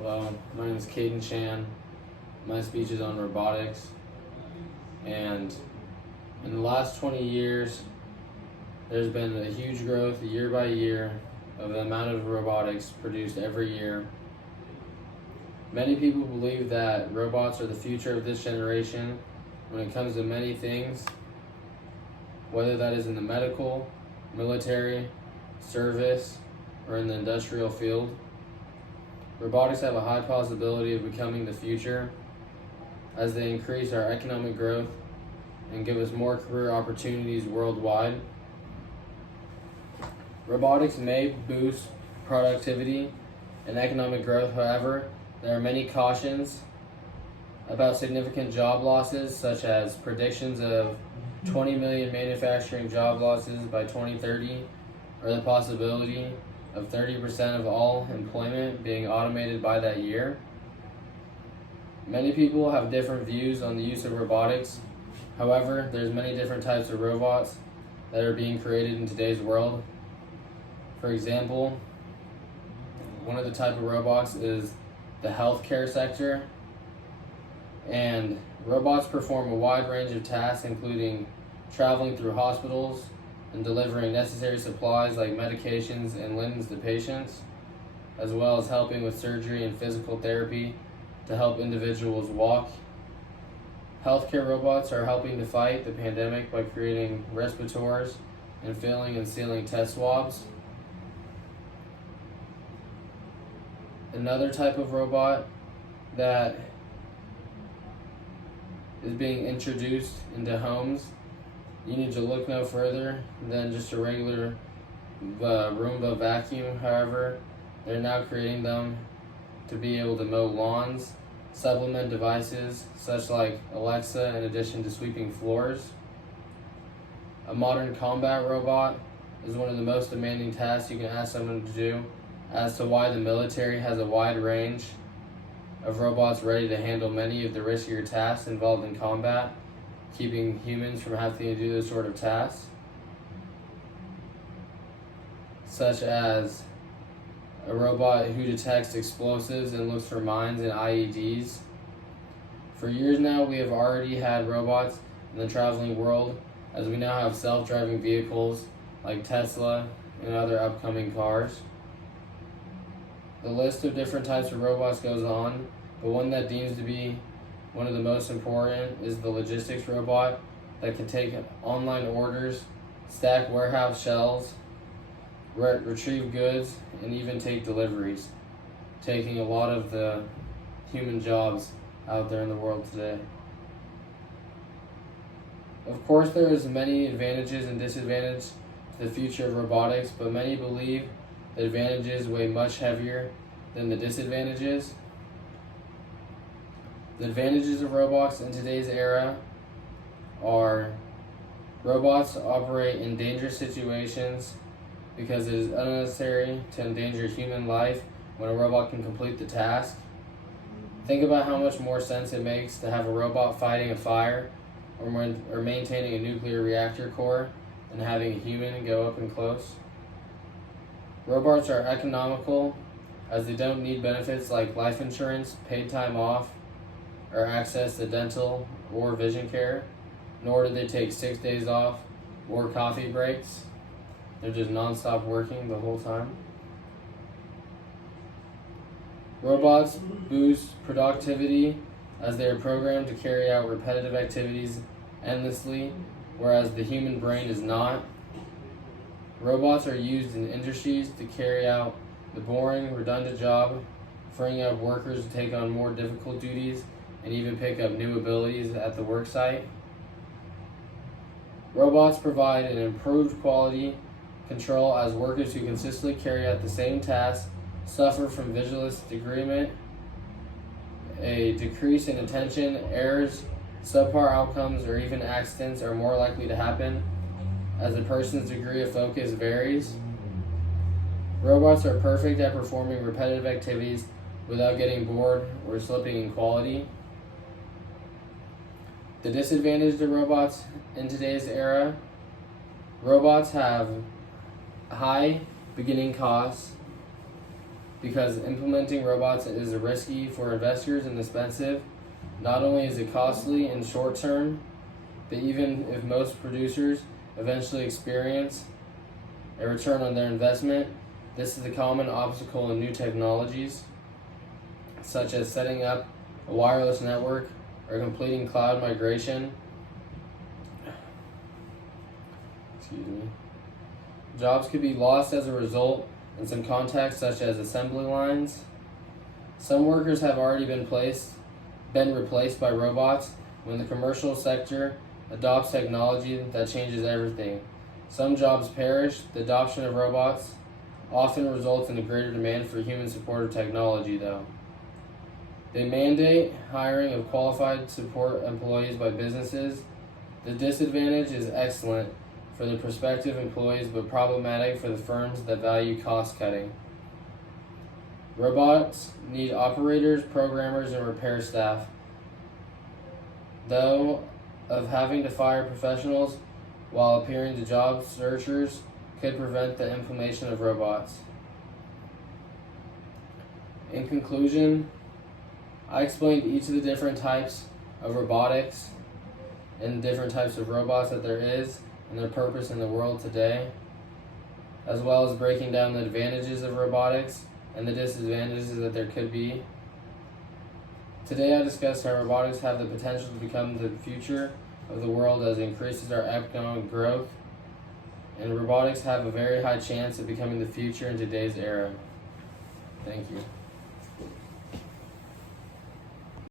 Hello, my name is Caden Chan. My speech is on robotics. And in the last 20 years, there's been a huge growth year by year of the amount of robotics produced every year. Many people believe that robots are the future of this generation when it comes to many things, whether that is in the medical, military, service, or in the industrial field. Robotics have a high possibility of becoming the future as they increase our economic growth and give us more career opportunities worldwide. Robotics may boost productivity and economic growth, however, there are many cautions about significant job losses, such as predictions of 20 million manufacturing job losses by 2030, or the possibility of 30% of all employment being automated by that year. Many people have different views on the use of robotics. However, there's many different types of robots that are being created in today's world. For example, one of the type of robots is the healthcare sector, and robots perform a wide range of tasks, including traveling through hospitals and delivering necessary supplies like medications and linens to patients, as well as helping with surgery and physical therapy to help individuals walk. Healthcare robots are helping to fight the pandemic by creating respirators and filling and sealing test swabs. Another type of robot that is being introduced into homes, you need to look no further than just a regular Roomba vacuum. However, they're now creating them to be able to mow lawns, supplement devices such like Alexa, in addition to sweeping floors. A modern combat robot is one of the most demanding tasks you can ask someone to do, as to why the military has a wide range of robots ready to handle many of the riskier tasks involved in combat, keeping humans from having to do those sort of tasks, such as a robot who detects explosives and looks for mines and IEDs. For years now, we have already had robots in the traveling world, as we now have self-driving vehicles like Tesla and other upcoming cars. The list of different types of robots goes on, but one that deems to be one of the most important is the logistics robot that can take online orders, stack warehouse shelves, retrieve goods, and even take deliveries, taking a lot of the human jobs out there in the world today. Of course, there is many advantages and disadvantages to the future of robotics, but many believe the advantages weigh much heavier than the disadvantages. The advantages of robots in today's era are robots operate in dangerous situations because it is unnecessary to endanger human life when a robot can complete the task. Think about how much more sense it makes to have a robot fighting a fire or maintaining a nuclear reactor core than having a human go up and close. Robots are economical as they don't need benefits like life insurance, paid time off, or access to dental or vision care, nor do they take 6 days off or coffee breaks. They're just non-stop working the whole time. Robots boost productivity as they are programmed to carry out repetitive activities endlessly, whereas the human brain is not. Robots are used in industries to carry out the boring, redundant job, freeing up workers to take on more difficult duties and even pick up new abilities at the work site. Robots provide an improved quality control as workers who consistently carry out the same tasks suffer from visual disagreement, a decrease in attention, errors, subpar outcomes, or even accidents are more likely to happen as a person's degree of focus varies. Robots are perfect at performing repetitive activities without getting bored or slipping in quality. The disadvantage to robots in today's era: robots have high beginning costs, because implementing robots is risky for investors and expensive. Not only is it costly in short term, but even if most producers eventually experience a return on their investment, this is a common obstacle in new technologies, such as setting up a wireless network or completing cloud migration. Jobs could be lost as a result in some contexts, such as assembly lines. Some workers have already been replaced by robots when the commercial sector adopts technology that changes everything. Some jobs perish. The adoption of robots often results in a greater demand for human-supported technology, though. They mandate hiring of qualified support employees by businesses. The disadvantage is excellent for the prospective employees, but problematic for the firms that value cost-cutting. Robots need operators, programmers, and repair staff. Though of having to fire professionals while appearing to job searchers could prevent the implementation of robots. In conclusion, I explained each of the different types of robotics and different types of robots that there is and their purpose in the world today, as well as breaking down the advantages of robotics and the disadvantages that there could be. Today I discussed how robotics have the potential to become the future of the world as it increases our economic growth, and robotics have a very high chance of becoming the future in today's era. Thank you.